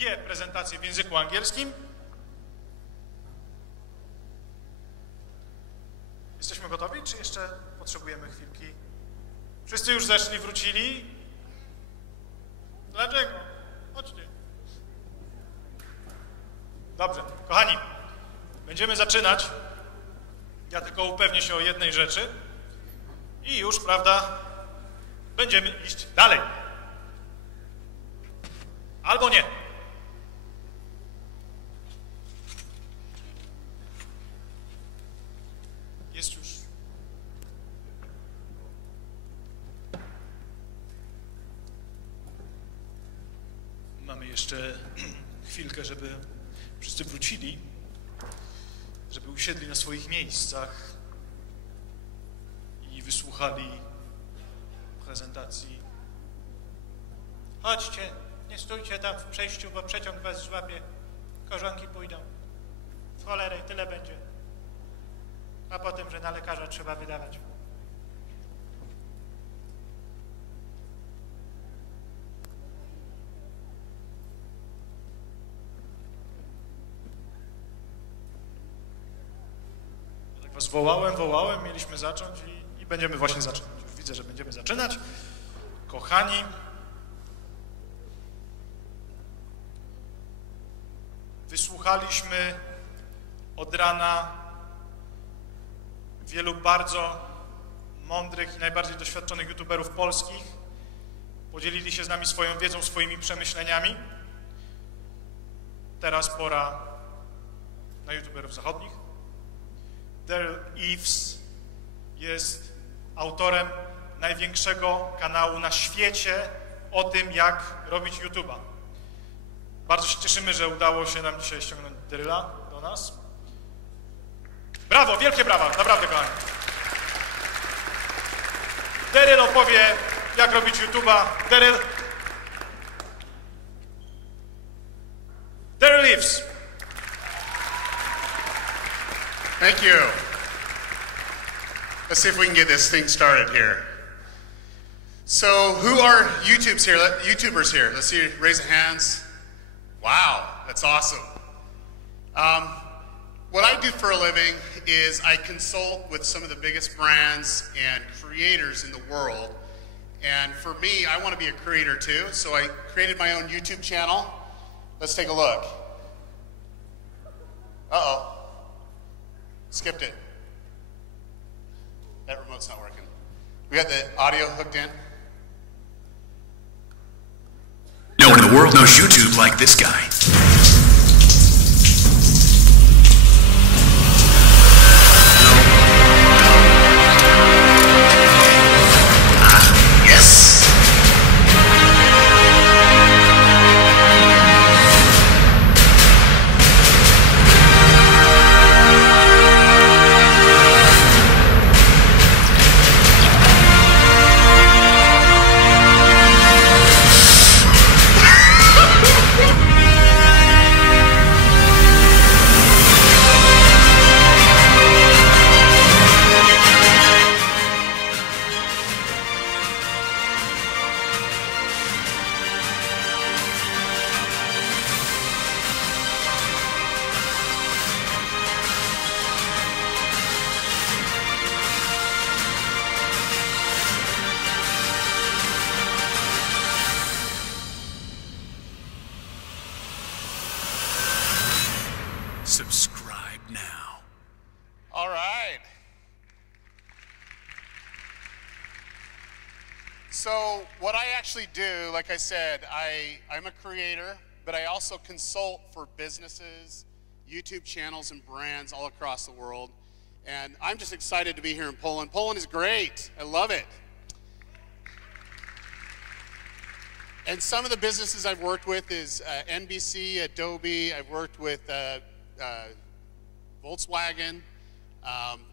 2 prezentacje w języku angielskim. Jesteśmy gotowi, czy jeszcze potrzebujemy chwilki? Wszyscy już zeszli, wrócili? Dlaczego? Chodźcie. Dobrze, kochani, będziemy zaczynać. Ja tylko upewnię się o jednej rzeczy i już, prawda, będziemy iść dalej. Albo nie. Jest już. Mamy jeszcze chwilkę, żeby wszyscy wrócili, żeby usiedli na swoich miejscach i wysłuchali prezentacji. Chodźcie, nie stójcie tam w przejściu, bo przeciąg was złapie. Korzonki pójdą. W cholerę i tyle będzie. A potem, że na lekarza trzeba wydawać. Tak was wołałem, mieliśmy zacząć i będziemy właśnie zaczynać. Już widzę, że będziemy zaczynać. Kochani, wysłuchaliśmy od rana wielu bardzo mądrych i najbardziej doświadczonych youtuberów polskich. Podzielili się z nami swoją wiedzą, swoimi przemyśleniami. Teraz pora na youtuberów zachodnich. Derral Eves jest autorem największego kanału na świecie o tym, jak robić YouTube'a. Bardzo się cieszymy, że udało się nam dzisiaj ściągnąć Derrala do nas. Brawo, wielkie brawa, naprawdę kochani. Derral opowie, jak robić YouTube'a. Derral Eves. Thank you. Let's see if we can get this thing started here. So, who are YouTubers here? Let's see, raise your hands. Wow, that's awesome. What I do for a living is I consult with some of the biggest brands and creators in the world. And for me, I want to be a creator too, so I created my own YouTube channel. Let's take a look. Uh-oh. Skipped it. That remote's not working. We got the audio hooked in. No one in the world knows YouTube like this guy. Yes. Subscribe now. All right. So what I actually do, like I said, I'm a creator, but I also consult for businesses, YouTube channels, and brands all across the world. And I'm just excited to be here in Poland. Poland is great. I love it. And some of the businesses I've worked with is NBC, Adobe. I've worked with Volkswagen,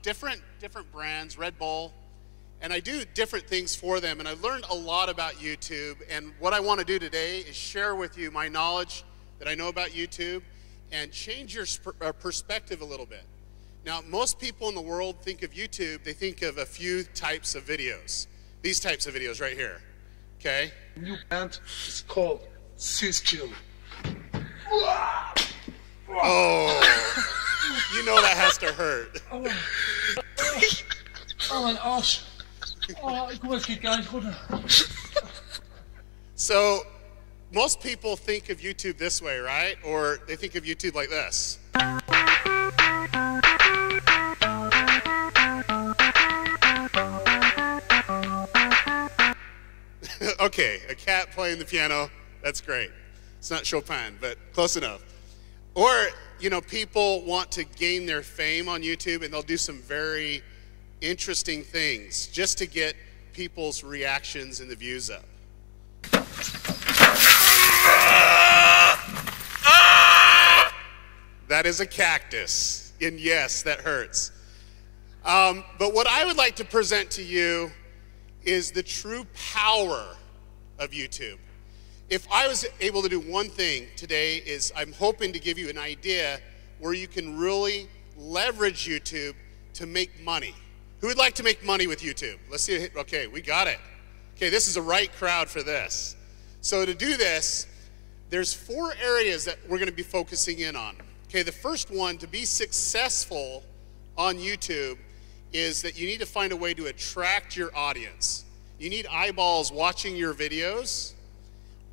different brands, Red Bull, and I do different things for them. And I've learned a lot about YouTube. And what I want to do today is share with you my knowledge that I know about YouTube and change your perspective a little bit. Now, most people in the world think of YouTube, they think of a few types of videos. These types of videos right here, okay? New band is called System. Oh, you know that has to hurt. Oh, my arse. Oh, kom eens kijken. So, most people think of YouTube this way, right? Or they think of YouTube like this. Okay, a cat playing the piano, that's great. It's not Chopin, but close enough. Or, you know, people want to gain their fame on YouTube and they'll do some very interesting things just to get people's reactions and the views up. That is a cactus, and yes, that hurts. But what I would like to present to you is the true power of YouTube. If I was able to do one thing today is I'm hoping to give you an idea where you can really leverage YouTube to make money. Who would like to make money with YouTube? Let's see, okay, we got it. Okay, this is the right crowd for this. So to do this, there's 4 areas that we're gonna be focusing in on. Okay, the first one, to be successful on YouTube, is that you need to find a way to attract your audience. You need eyeballs watching your videos.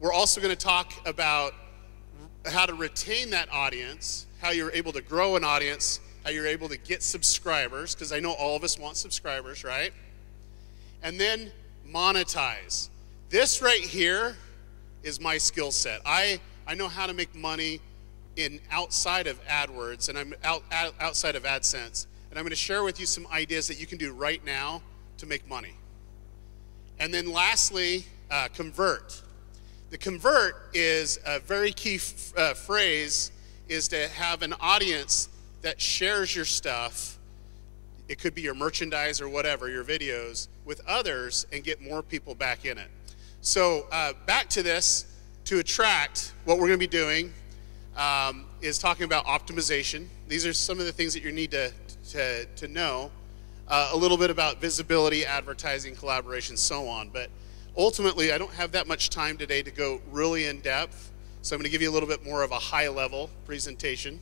We're also gonna talk about how to retain that audience, how you're able to grow an audience, how you're able to get subscribers, because I know all of us want subscribers, right? And then monetize. This right here is my skill set. I know how to make money outside of AdWords, and I'm outside of AdSense, and I'm gonna share with you some ideas that you can do right now to make money. And then lastly, convert. The convert is a very key phrase, is to have an audience that shares your stuff. It could be your merchandise or whatever, your videos, with others and get more people back in it. So back to this, to attract, what we're gonna be doing is talking about optimization. These are some of the things that you need to know. A little bit about visibility, advertising, collaboration, so on. But ultimately, I don't have that much time today to go really in depth. So I'm gonna give you a little bit more of a high level presentation.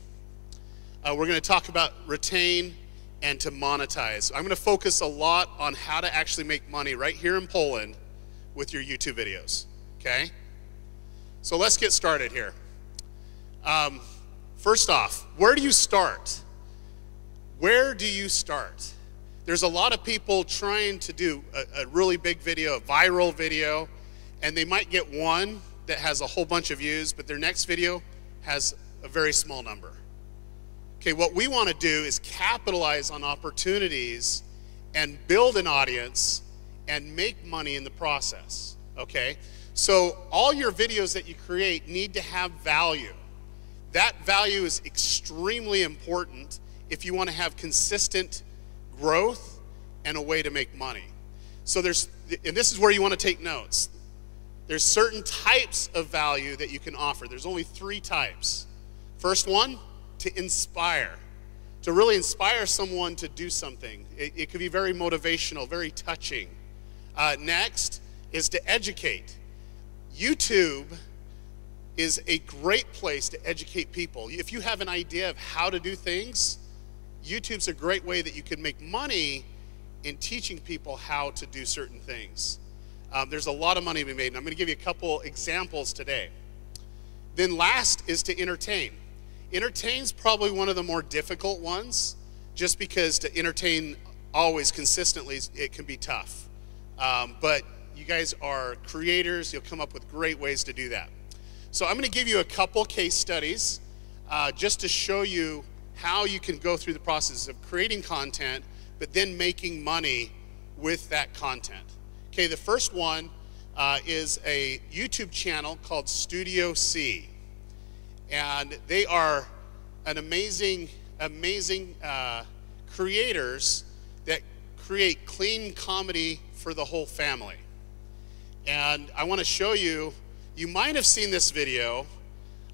We're gonna talk about retain and to monetize. I'm gonna focus a lot on how to actually make money right here in Poland with your YouTube videos, okay? So let's get started here. First off, where do you start? Where do you start? There's a lot of people trying to do a really big video, a viral video, and they might get one that has a whole bunch of views, but their next video has a very small number. Okay, what we want to do is capitalize on opportunities and build an audience and make money in the process, okay? So all your videos that you create need to have value. That value is extremely important if you want to have consistent growth and a way to make money. So and this is where you want to take notes. There's certain types of value that you can offer. There's only 3 types. First one, to inspire. To really inspire someone to do something. It could be very motivational, very touching. Next is to educate. YouTube is a great place to educate people. If you have an idea of how to do things, YouTube's a great way that you can make money in teaching people how to do certain things. There's a lot of money to be made, and I'm gonna give you a couple examples today. Then last is to entertain. Entertain's probably one of the more difficult ones, just because to entertain always consistently, it can be tough. But you guys are creators, you'll come up with great ways to do that. So I'm gonna give you a couple case studies just to show you how you can go through the process of creating content, but then making money with that content. Okay, the first one is a YouTube channel called Studio C. And they are an amazing creators that create clean comedy for the whole family. And I want to show you, you might have seen this video.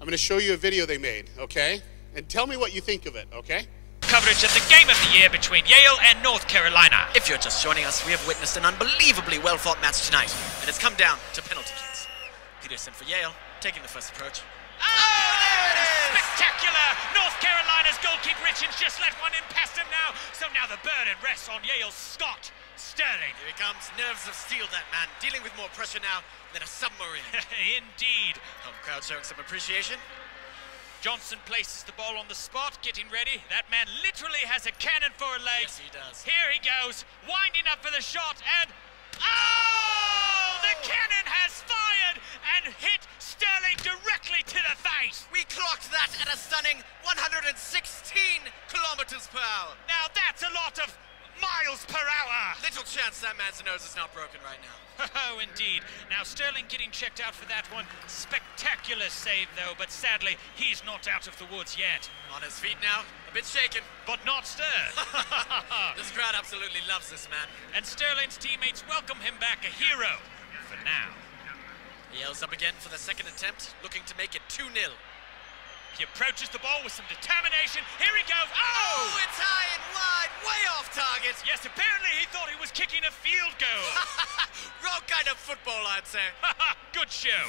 I'm going to show you a video they made, okay? And tell me what you think of it, okay? Coverage of the game of the year between Yale and North Carolina. If you're just joining us, we have witnessed an unbelievably well-fought match tonight, and it's come down to penalty kicks. Peterson for Yale, taking the first approach. Oh, there it is! Spectacular! North as goalkeeper Richards just let one in past him now. So now the burden rests on Yale's Scott Sterling. Here he comes, nerves of steel, that man, dealing with more pressure now than a submarine. Indeed. Home crowd showing some appreciation. Johnson places the ball on the spot, getting ready. That man literally has a cannon for a leg. Yes, he does. Here he goes, winding up for the shot, and oh! The cannon has fired and hit Sterling directly to the face. We clocked that at a stunning 116 kilometers per hour. Now that's a lot of miles per hour. Little chance that man's nose is not broken right now. Oh, indeed. Now, Sterling getting checked out for that one. Spectacular save, though, but sadly, he's not out of the woods yet. On his feet now, a bit shaken. But not stirred. This crowd absolutely loves this man. And Sterling's teammates welcome him back a hero for now. He yells up again for the second attempt, looking to make it 2-0. He approaches the ball with some determination. Here he goes. Oh, it's high and wide, way off target. Yes, apparently he thought he was kicking a field goal. Wrong kind of football, I'd say. Good show.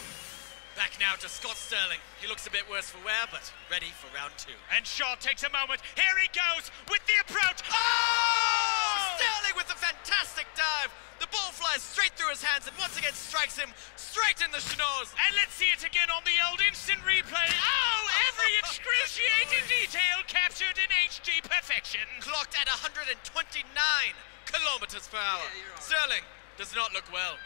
Back now to Scott Sterling. He looks a bit worse for wear, but ready for round 2. And Shaw takes a moment. Here he goes with the approach. Oh! Sterling with a fantastic dive. The ball flies straight through his hands and once again strikes him straight in the schnoz. And let's see it again on the old instant replay. Oh, every excruciating detail captured in HD perfection. Clocked at 129 kilometers per hour. Sterling does not look well.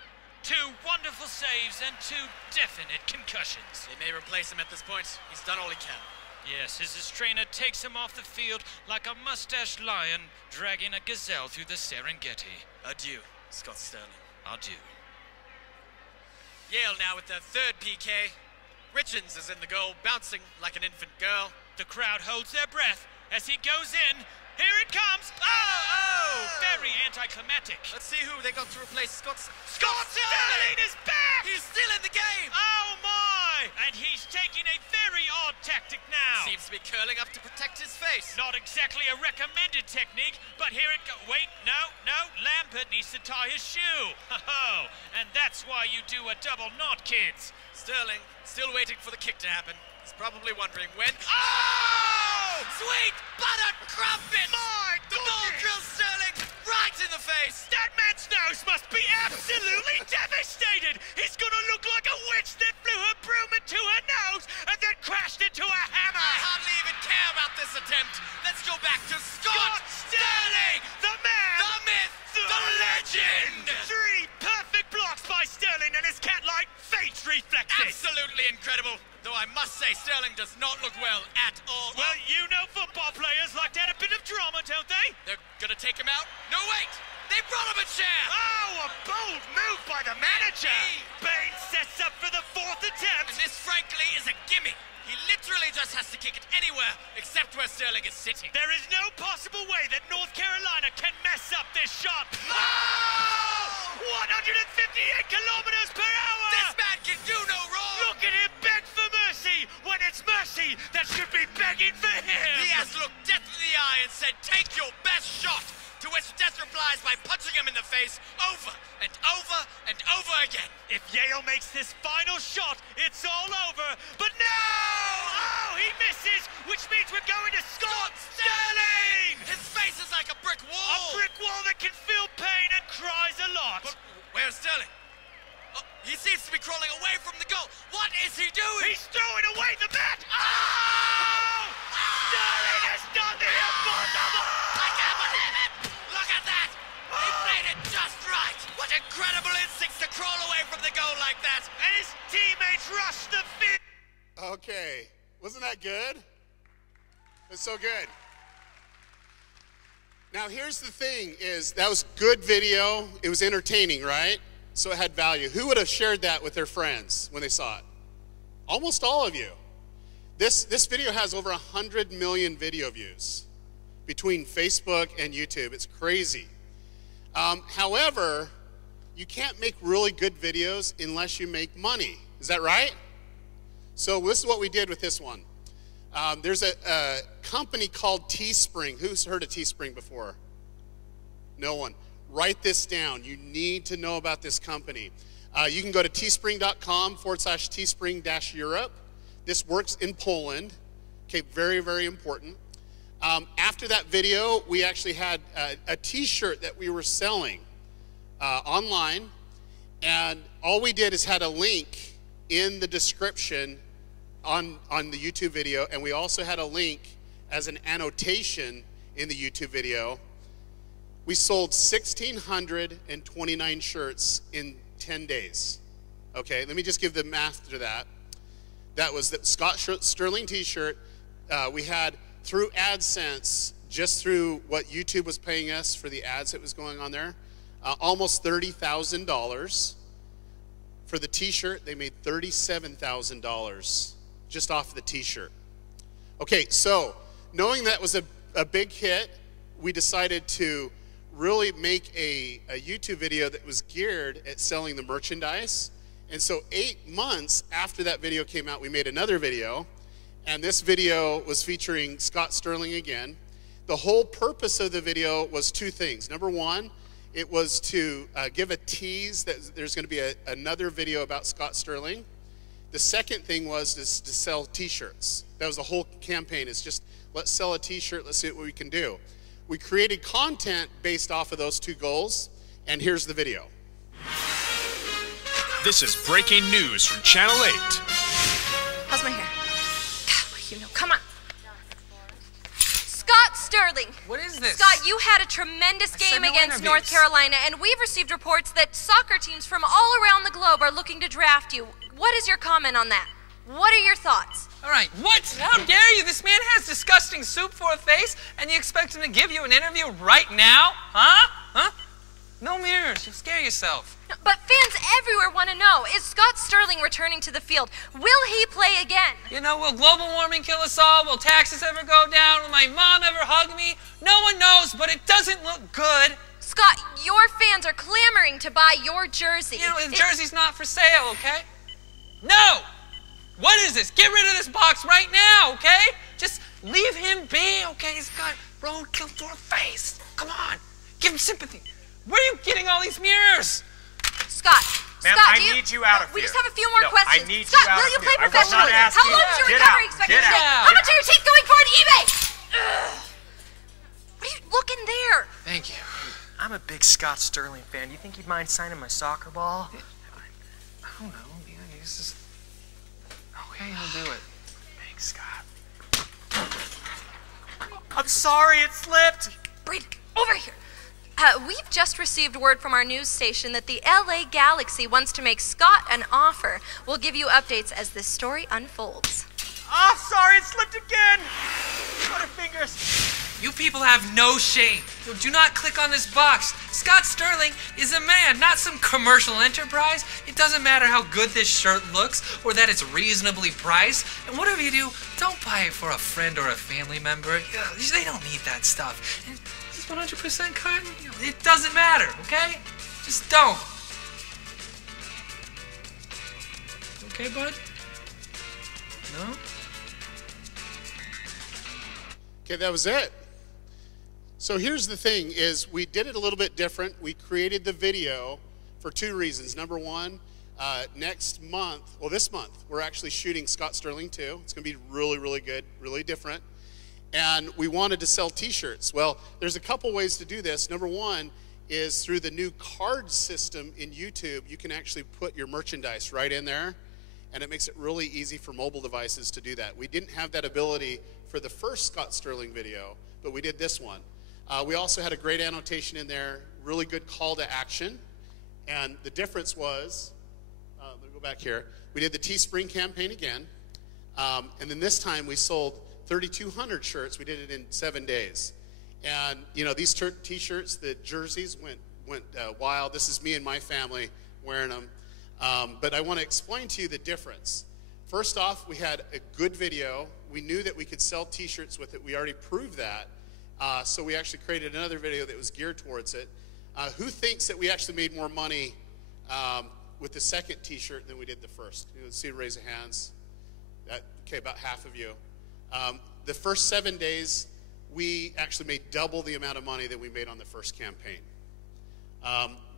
2 wonderful saves and 2 definite concussions. They may replace him at this point. He's done all he can. Yes, as his trainer takes him off the field like a mustached lion dragging a gazelle through the Serengeti. Adieu, Scott Sterling. Adieu. Yale now with their 3rd PK. Richards is in the goal, bouncing like an infant girl. The crowd holds their breath as he goes in. Here it comes! Oh! Very anticlimactic. Let's see who they got to replace Scott Sterling is back! He's still in the game! Oh my! And he's taking a very odd tactic now. Seems to be curling up to protect his face. Not exactly a recommended technique, but here it goes. Wait, no. Lampert needs to tie his shoe. Ho-ho! And that's why you do a double knot, kids. Sterling still waiting for the kick to happen. He's probably wondering when. Oh! Sweet buttered crumpet! My The ball drills Sterling right in the face. That man's nose must be absolutely devastated. He's gonna look like a witch that flew her broom into her nose and then crashed into a hammer. I hardly even care about this attempt. Let's go back to Scott Sterling! The man! The myth! The legend! 3 perfect blocks by Sterling and his cat-like face reflexes. Absolutely incredible. Though I must say, Sterling does not look well at all. Well, you know football players like to add a bit of drama, don't they? They're gonna take him out? No, wait! They brought him a chair! Oh, a bold move by the manager! Bain sets up for the 4th attempt! And this, frankly, is a gimme. He literally just has to kick it anywhere except where Sterling is sitting. There is no possible way that North Carolina can mess up this shot. Oh! 158 kilometers per hour! This man can do no wrong! Look at him beg for mercy when it's mercy that should be begging for him! He has looked death in the eye and said, take your best shot! To which Death replies by punching him in the face over and over and over again. If Yale makes this final shot, it's all over. But no! Oh, he misses, which means we're going to Scott Sterling! His face is like a brick wall. A brick wall that can feel pain and cries a lot. But where's Sterling? Oh, he seems to be crawling away from the goal. What is he doing? He's throwing away the bat. Oh! Sterling has done the impossible! I can't believe it! Look at that! He played it just right! What incredible instincts to crawl away from the goal like that! And his teammates rush the field. Okay, wasn't that good? That's so good. Now here's the thing is, that was good video. It was entertaining, right? So it had value. Who would have shared that with their friends when they saw it? Almost all of you. This video has over 100 million video views between Facebook and YouTube. It's crazy. However, you can't make really good videos unless you make money. Is that right? So this is what we did with this one. There's a company called Teespring. Who's heard of Teespring before? No one. Write this down. You need to know about this company. You can go to teespring.com/teespring-Europe. This works in Poland. Okay, very, very important. After that video, we actually had a t-shirt that we were selling online, and all we did is had a link in the description on the YouTube video, and we also had a link as an annotation in the YouTube video. We sold 1,629 shirts in 10 days. Okay, let me just give the math to that. That was the Scott Sterling t-shirt. We had through AdSense, just through what YouTube was paying us for the ads that was going on there, almost $30,000. For the t-shirt, they made $37,000 just off the t-shirt. Okay, so knowing that was a big hit, we decided to really make a YouTube video that was geared at selling the merchandise. And so 8 months after that video came out, we made another video. And this video was featuring Scott Sterling again. The whole purpose of the video was two things. Number one, it was to give a tease that there's going to be another video about Scott Sterling. The second thing was to sell t-shirts. That was the whole campaign. It's just, let's sell a t-shirt, let's see what we can do. We created content based off of those two goals, and here's the video. This is breaking news from Channel 8. How's my hair? God, what do you know? Come on. Scott Sterling. What is this? Scott, you had a tremendous game against North Carolina, and we've received reports that soccer teams from all around the globe are looking to draft you. What is your comment on that? What are your thoughts? All right, what? How dare you? This man has disgusting soup for a face, and you expect him to give you an interview right now? Huh? Huh? No mirrors. You'll scare yourself. No, but fans everywhere want to know, is Scott Sterling returning to the field? Will he play again? You know, will global warming kill us all? Will taxes ever go down? Will my mom ever hug me? No one knows, but it doesn't look good. Scott, your fans are clamoring to buy your jersey. You know, the jersey's not for sale, okay? No! What is this? Get rid of this box right now, okay? Just leave him be, okay? He's got roadkill for a face. Come on, give him sympathy. Where are you getting all these mirrors? Scott, Ma'am, Scott, I need you out of we here. just have a few more questions. I need Scott, you out will you of play here. I was not professionally? asking How long is your you. Get recovery out. expected Get to take? out. How much are your teeth going for on eBay? What are you looking there? Thank you. I'm a big Scott Sterling fan. Do you think he'd mind signing my soccer ball? I don't know. Yeah, he's just... Okay, I'll do it. Big Scott. I'm sorry, it slipped. Brady, over here. We've just received word from our news station that the LA Galaxy wants to make Scott an offer. We'll give you updates as this story unfolds. Oh, sorry, it slipped again. Butterfingers. You people have no shame. Do not click on this box. Scott Sterling is a man, not some commercial enterprise. It doesn't matter how good this shirt looks or that it's reasonably priced. And whatever you do, don't buy it for a friend or a family member. They don't need that stuff. And it's 100% cotton. It doesn't matter, okay? Just don't. Okay, bud? No? Okay, that was it. So here's the thing is we did it a little bit different. We created the video for two reasons. Number one, next month, well this month, we're actually shooting Scott Sterling 2. It's gonna be really, really good, really different. And we wanted to sell t-shirts. Well, there's a couple ways to do this. Number one is through the new card system in YouTube, you can actually put your merchandise right in there, and it makes it really easy for mobile devices to do that. We didn't have that ability for the first Scott Sterling video, but we did this one. We also had a great annotation in there, really good call to action. And the difference was, let me go back here. We did the Teespring campaign again. And then this time we sold 3,200 shirts. We did it in 7 days. And you know, these t-shirts, the jerseys went wild. This is me and my family wearing them. But I want to explain to you the difference. First off, we had a good video. We knew that we could sell t-shirts with it. We already proved that. So we actually created another video that was geared towards it. Who thinks that we actually made more money with the second t-shirt than we did the first? Let's see, raise of hands. Okay, about half of you. The first 7 days, we actually made double the amount of money that we made on the first campaign.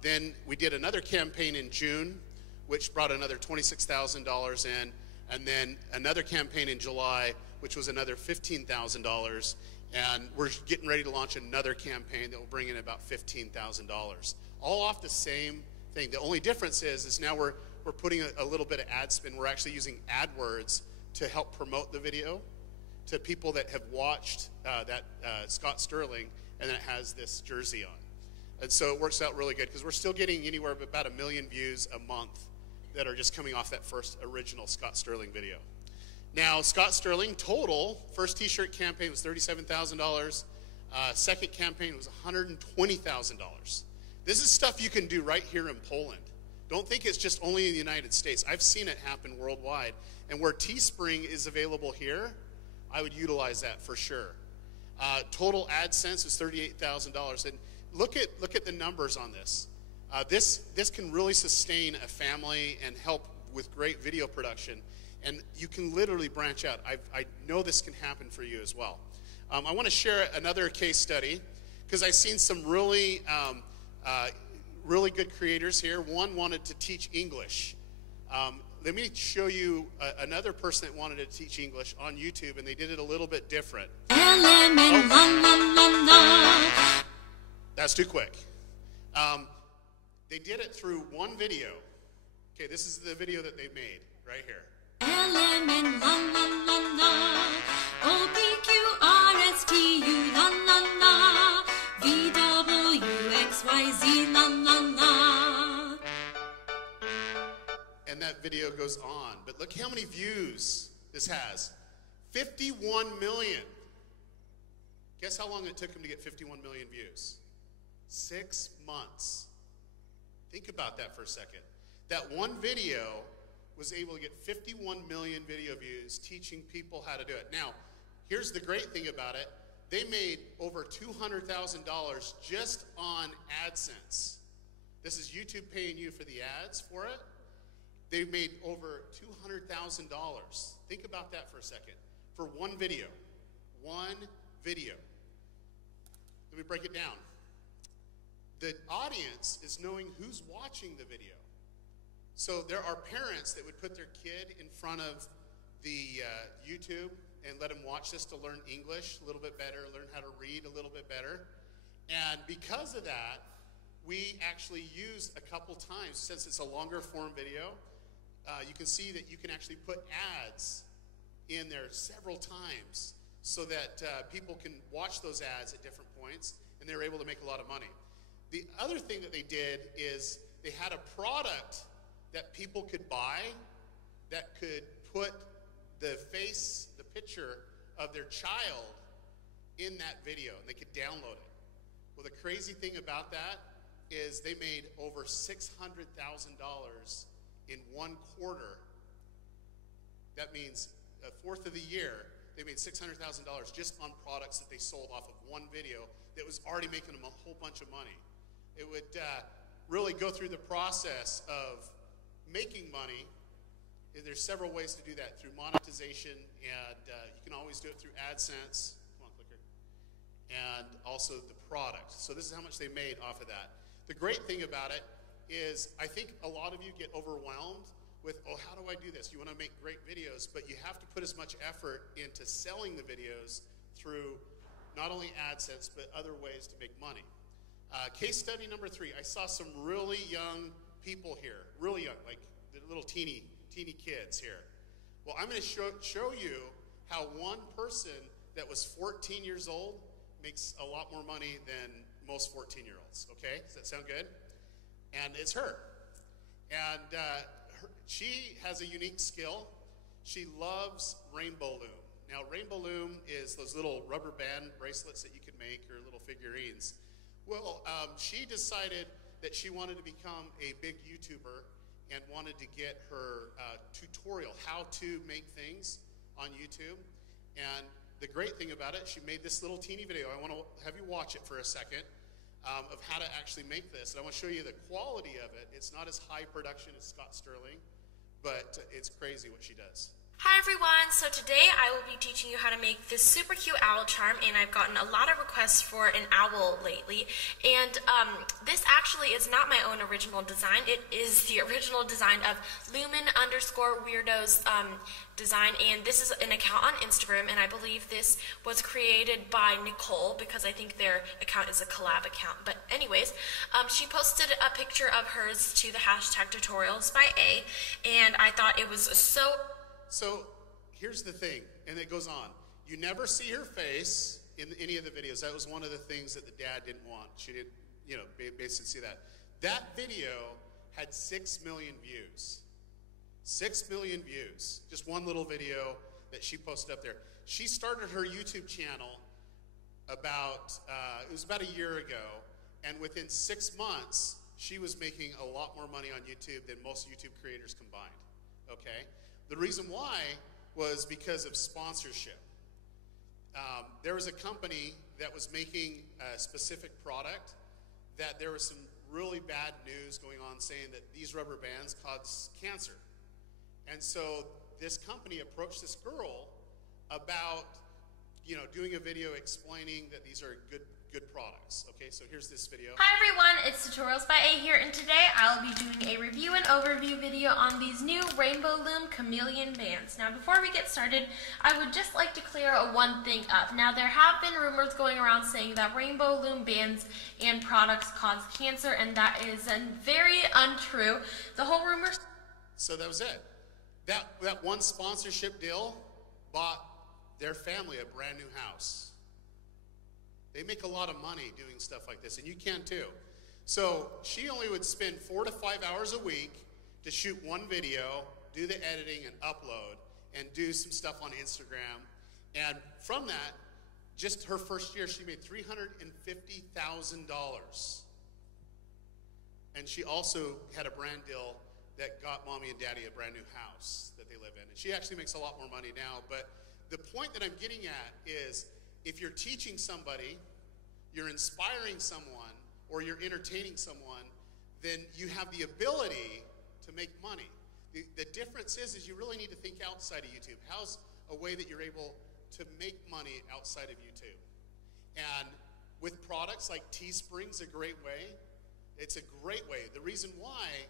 Then we did another campaign in June, which brought another $26,000 in, and then another campaign in July, which was another $15,000. And we're getting ready to launch another campaign that will bring in about $15,000. All off the same thing. The only difference is now we're putting a little bit of ad spin. We're actually using AdWords to help promote the video to people that have watched that Scott Sterling and then it has this jersey on. And so it works out really good because we're still getting anywhere about 1 million views a month that are just coming off that first original Scott Sterling video. Now, Scott Sterling total, first t-shirt campaign was $37,000. Second campaign was $120,000. This is stuff you can do right here in Poland. Don't think it's just only in the United States. I've seen it happen worldwide. And where Teespring is available here, I would utilize that for sure. Total AdSense is $38,000. And look at the numbers on this. This can really sustain a family and help with great video production. And you can literally branch out. I know this can happen for you as well. I want to share another case study because I've seen some really good creators here. One wanted to teach English. Let me show you another person that wanted to teach English on YouTube, and they did it a little bit different. Oh. That's too quick. They did it through one video. Okay, this is the video that they made right here. And that video goes on. But look how many views this has. 51 million. Guess how long it took him to get 51 million views? 6 months. Think about that for a second. That one video was able to get 51 million video views teaching people how to do it. Now, here's the great thing about it. They made over $200,000 just on AdSense. This is YouTube paying you for the ads for it. They made over $200,000. Think about that for a second. For one video. One video. Let me break it down. The audience is knowing who's watching the video. So there are parents that would put their kid in front of the YouTube and let them watch this to learn English a little bit better, learn how to read a little bit better. And because of that, we actually use a couple times, since it's a longer form video, you can see that you can actually put ads in there several times so that people can watch those ads at different points, and they're able to make a lot of money. The other thing that they did is they had a product that people could buy that could put the picture of their child in that video, and they could download it. Well, the crazy thing about that is they made over $600,000 in 1 quarter. That means a fourth of the year, they made $600,000 just on products that they sold off of one video that was already making them a whole bunch of money. It would really go through the process of making money. There's several ways to do that, through monetization, and you can always do it through AdSense. Come on, clicker. And also the product. So this is how much they made off of that. The great thing about it is I think a lot of you get overwhelmed with, oh, how do I do this? You want to make great videos, but you have to put as much effort into selling the videos through not only AdSense, but other ways to make money. Case study number 3. I saw some really young people here, really young, like the little teeny kids here. Well, I'm going to show you how one person that was 14 years old makes a lot more money than most 14-year-olds, okay? Does that sound good? And it's her. And she has a unique skill. She loves rainbow loom. Now, rainbow loom is those little rubber band bracelets that you can make, or little figurines. Well, she decided that she wanted to become a big YouTuber and wanted to get her tutorial, how to make things on YouTube. And the great thing about it, she made this little teeny video. I want to have you watch it for a second of how to actually make this. And I want to show you the quality of it. It's not as high production as Scott Sterling, but it's crazy what she does. Hi everyone, so today I will be teaching you how to make this super cute owl charm, and I've gotten a lot of requests for an owl lately, and this actually is not my own original design. It is the original design of Lumen_Weirdos design, and this is an account on Instagram, and I believe this was created by Nicole because I think their account is a collab account. But anyways, she posted a picture of hers to the hashtag tutorialsbya, and I thought it was So here's the thing, and it goes on. You never see her face in any of the videos. That was one of the things that the dad didn't want. She didn't, basically see that. That video had 6 million views. 6 million views. Just one little video that she posted up there. She started her YouTube channel it was about a year ago, and within 6 months, she was making a lot more money on YouTube than most YouTube creators combined, okay? The reason why was because of sponsorship. There was a company that was making a specific product that there was some really bad news going on saying that these rubber bands cause cancer. And so this company approached this girl about, doing a video explaining that these are good products. Okay, so here's this video. Hi everyone, it's Tutorials by A here, and today I'll be doing a review and overview video on these new Rainbow Loom Chameleon bands. Now before we get started, I would just like to clear one thing up. Now there have been rumors going around saying that Rainbow Loom bands and products cause cancer, and that is very untrue. The whole rumor... So that was it. That one sponsorship deal bought their family a brand new house. They make a lot of money doing stuff like this, and you can too. So she only would spend 4 to 5 hours a week to shoot one video, do the editing and upload, and do some stuff on Instagram. And from that, just her first year, she made $350,000. And she also had a brand deal that got mommy and daddy a brand new house that they live in. And she actually makes a lot more money now. But the point that I'm getting at is, if you're teaching somebody, you're inspiring someone, or you're entertaining someone, then you have the ability to make money. The difference is you really need to think outside of YouTube. How's a way that you're able to make money outside of YouTube? And with products like Teespring's a great way. It's a great way. The reason why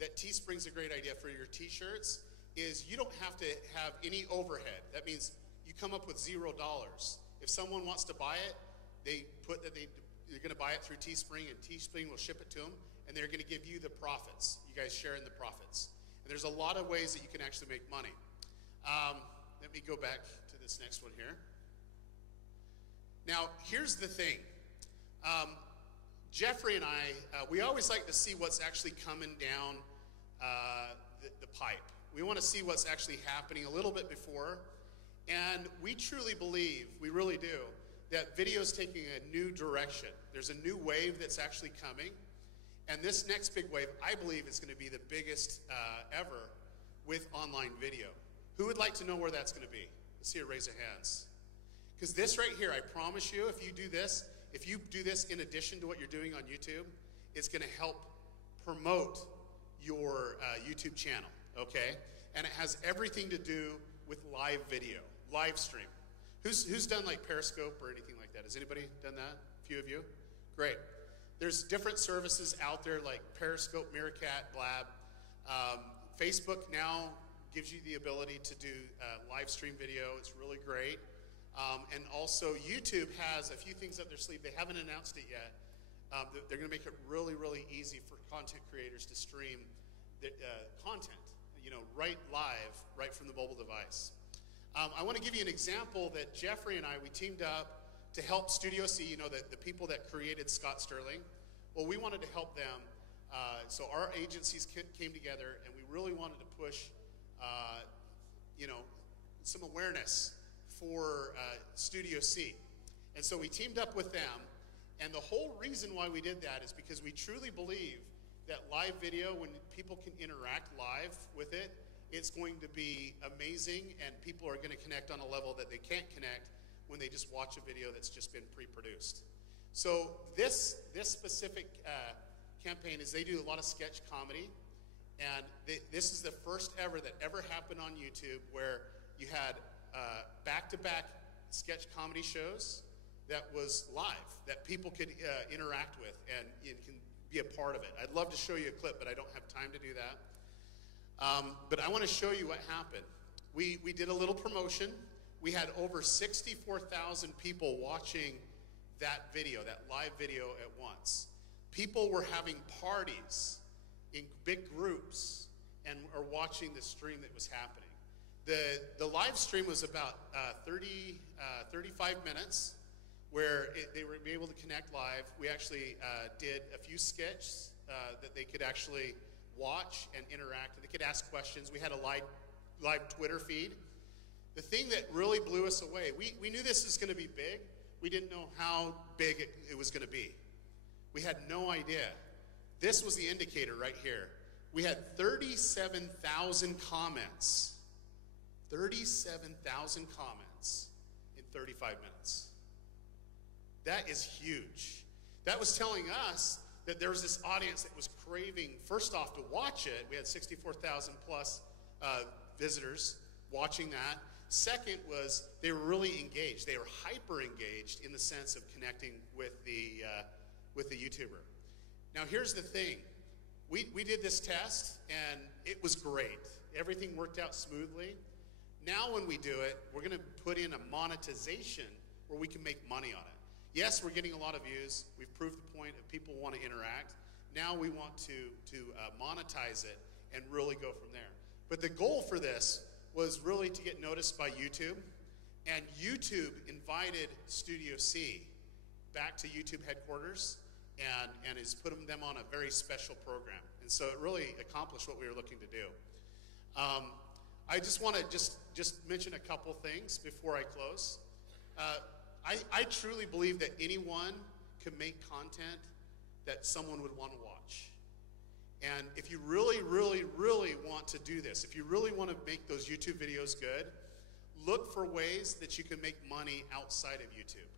that Teespring's a great idea for your t-shirts is you don't have to have any overhead. That means you come up with $0. If someone wants to buy it, they put that they're going to buy it through Teespring, and Teespring will ship it to them, and they're going to give you the profits. You guys share in the profits. And there's a lot of ways that you can actually make money. Let me go back to this next one here. Now, here's the thing. Jeffrey and I, we always like to see what's actually coming down the pipe. We want to see what's actually happening a little bit before. And we truly believe, we really do, that video is taking a new direction. There's a new wave that's actually coming. And this next big wave, I believe, is going to be the biggest ever with online video. Who would like to know where that's going to be? Let's see a raise of hands. Because this right here, I promise you, if you do this in addition to what you're doing on YouTube, it's going to help promote your YouTube channel, okay? And it has everything to do with live video. Live stream. Who's done like Periscope or anything like that? Has anybody done that? A few of you? Great. There's different services out there like Periscope, Meerkat, Blab. Facebook now gives you the ability to do live stream video. It's really great. And also YouTube has a few things up their sleeve. They haven't announced it yet. They're going to make it really, really easy for content creators to stream the content, right live, right from the mobile device. I want to give you an example that Jeffrey and we teamed up to help Studio C, the people that created Scott Sterling. Well, we wanted to help them. So our agencies came together, and we really wanted to push, some awareness for Studio C. And so we teamed up with them, and the whole reason why we did that is because we truly believe that live video, when people can interact live with it, it's going to be amazing, and people are going to connect on a level that they can't connect when they just watch a video that's just been pre-produced. So this specific campaign is they do a lot of sketch comedy, And this is the first ever that ever happened on YouTube where you had back-to-back sketch comedy shows that was live, that people could interact with and can be a part of it. I'd love to show you a clip, but I don't have time to do that. But I want to show you what happened. We did a little promotion. We had over 64,000 people watching that video, that live video at once. People were having parties in big groups and are watching the stream that was happening. The live stream was about 35 minutes where they were able to connect live. We actually did a few sketches that they could actually watch and interact, and they could ask questions. We had a live Twitter feed. The thing that really blew us away, we knew this was going to be big. We didn't know how big it was going to be. We had no idea. This was the indicator right here. We had 37,000 comments. 37,000 comments in 35 minutes. That is huge. That was telling us that there was this audience that was craving, first off, to watch it. We had 64,000 plus visitors watching that. Second was they were really engaged. They were hyper engaged in the sense of connecting with the YouTuber. Now here's the thing. We did this test and it was great. Everything worked out smoothly. Now when we do it, we're going to put in a monetization where we can make money on it. Yes, we're getting a lot of views. We've proved the point that people want to interact. Now we want to monetize it and really go from there. But the goal for this was really to get noticed by YouTube. And YouTube invited Studio C back to YouTube headquarters and has put them on a very special program. And so it really accomplished what we were looking to do. I just want to just mention a couple things before I close. I truly believe that anyone can make content that someone would want to watch. And if you really, really, really want to do this, if you really want to make those YouTube videos good, look for ways that you can make money outside of YouTube.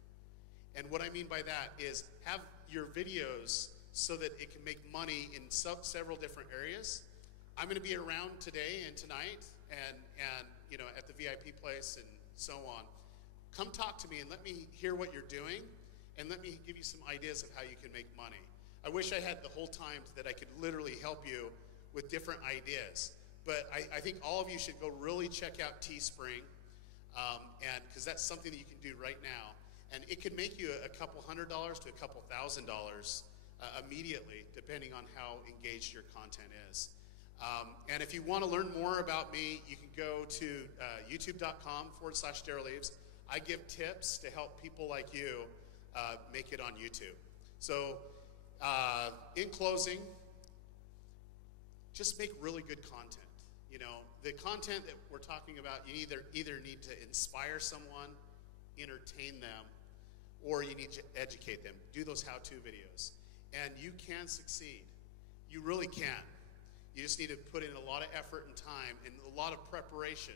And what I mean by that is have your videos so that it can make money in several different areas. I'm going to be around today and tonight and you know, at the VIP place and so on. Come talk to me and let me hear what you're doing and let me give you some ideas of how you can make money. I wish I had the whole time that I could literally help you with different ideas. But I think all of you should go really check out Teespring, and because that's something that you can do right now. And it could make you a couple $100 to a couple $1,000 immediately, depending on how engaged your content is. And if you want to learn more about me, you can go to youtube.com/Derral Eves. I give tips to help people like you make it on YouTube. So in closing, just make really good content. You know, the content that we're talking about, you either need to inspire someone, entertain them, or you need to educate them. Do those how-to videos. And you can succeed. You really can. You just need to put in a lot of effort and time and a lot of preparation.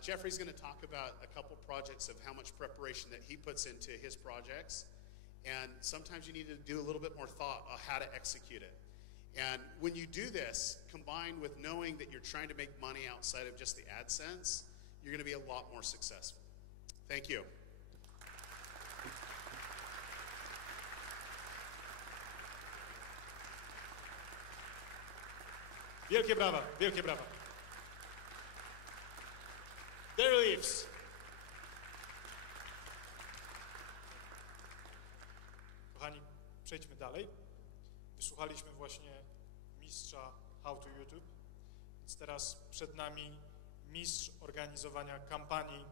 Jeffrey's going to talk about a couple projects of how much preparation that he puts into his projects. And sometimes you need to do a little bit more thought on how to execute it. And when you do this, combined with knowing that you're trying to make money outside of just the AdSense, you're going to be a lot more successful. Thank you. Wielkie brawa, wielkie brawa. Derral Eves. Kochani, przejdźmy dalej. Wysłuchaliśmy właśnie mistrza How to YouTube, więc teraz przed nami mistrz organizowania kampanii